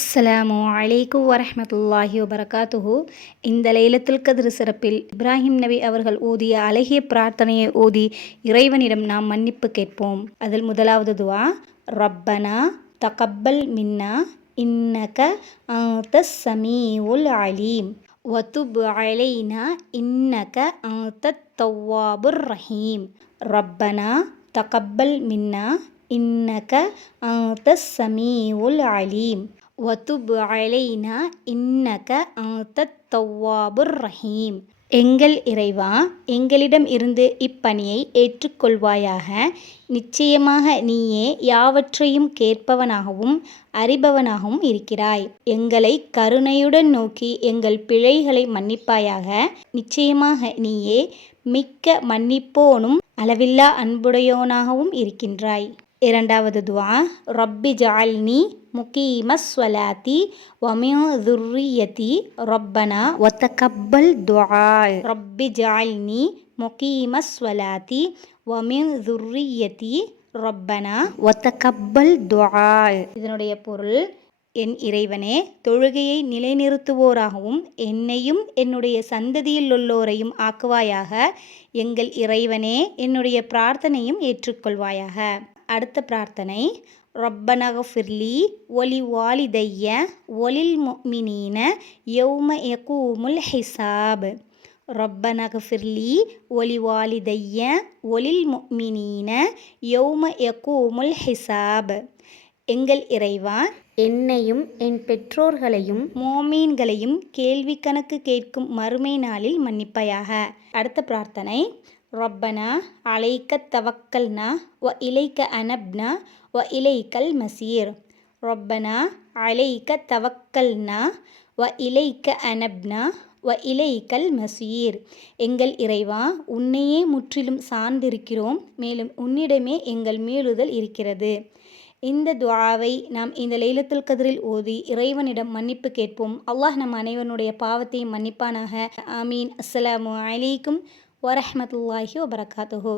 அஸ்ஸலாமு அலைக்கும் வரஹ்மத்துல்லாஹி வபரகாத்துஹு. இந்த லைலத்துல் கத்ர் சிறப்பில் இப்ராஹிம் நபி அவர்கள் ஓதிய அழகிய பிரார்த்தனையை ஓதி இறைவனிடம் நாம் மன்னிப்பு கேட்போம். அதில் முதலாவது துவா, ரப்பனா தகப்பல் மின்னா இன்னக அன்தஸ் ஸமீஉல் அலீம் வதுப் அலைனா இன்னக அன்தத் தவ்வாபுர் ரஹீம். ரப்பனா தகப்பல் மின்னா இன்னக அன்தஸ் ஸமீஉல் அலீம் வதுப் அலைனா இன்னக அன்தத் தவ்வாபுர் ரஹீம். எங்கள் இறைவா, எங்களிடம் இருந்து இப்பணியை ஏற்றுக்கொள்வாயாக. நிச்சயமாக நீயே யாவற்றையும் கேட்பவனாகவும் அறிபவனாகவும் இருக்கிறாய். எங்களை கருணையுடன் நோக்கி எங்கள் பிழைகளை மன்னிப்பாயாக. நிச்சயமாக நீயே மிக்க மன்னிப்போனும் அளவில்லா அன்புடையோனாகவும் இருக்கின்றாய். இரண்டாவது துவா, ரப்பி ஜஅல்னி முகீமஸ் ஸலாத்தி வமின் ذُرِّيَّتِي ரப்பனா வதகப்பல் துஆ. ரப்பி ஜஅல்னி முகீமஸ் ஸலாத்தி வமின் ذُرِّيَّتِي ரப்பனா வதகப்பல் துஆ. இதனுடைய பொருள், என் இறைவனே, தொழுகையை நிலைநிறுத்துவோராகவும் என்னையும் என்னுடைய சந்ததியில் உள்ளோரையும் ஆக்குவாயாக. எங்கள் இறைவனே, என்னுடைய பிரார்த்தனையும் ஏற்றுக்கொள்வாயாக. அடுத்த பிரார்த்தனை, ரப்பனக்ஃபிர்லி வலி வாலிதைய வலில் முஃமினீன யௌம யகூமுல் ஹிசாப். ரப்பனக்ஃபிர்லி வலி வாலிதைய வலில் முஃமினீன யௌம யகூமுல் ஹிசாப். எங்கள் இறைவா, என்னையும் என் பெற்றோர்களையும் மோமீன்களையும் கேள்வி கணக்கு கேட்கும் மறுமை நாளில் மன்னிப்பாயாக. அடுத்த பிரார்த்தனை, ரப்பனா அலைக்க தவக்கல்னா வ இலைக்க அனப்னா வ இலைக்கல் மசீர். ரப்பனா அலைக்க தவக்கல்னா வ இலைக்க அனப்னா வ இலைக்கல் மசீர். எங்கள் இறைவா, உன்னையே முற்றிலும் சார்ந்திருக்கிறோம், மேலும் உன்னிடமே எங்கள் மீளுதல் இருக்கிறது. இந்த துஆவை நாம் இந்த லைலத்துல் கத்ரில் ஓதி இறைவனிடம் மன்னிப்பு கேட்போம். அல்லாஹ் நம் அனைவருடைய பாவத்தையும் மன்னிப்பானாக. ஆமீன். அஸ்ஸலாமு அலைக்கும் வரஹ்மத்துல்லாஹி வபரகாத்துஹு.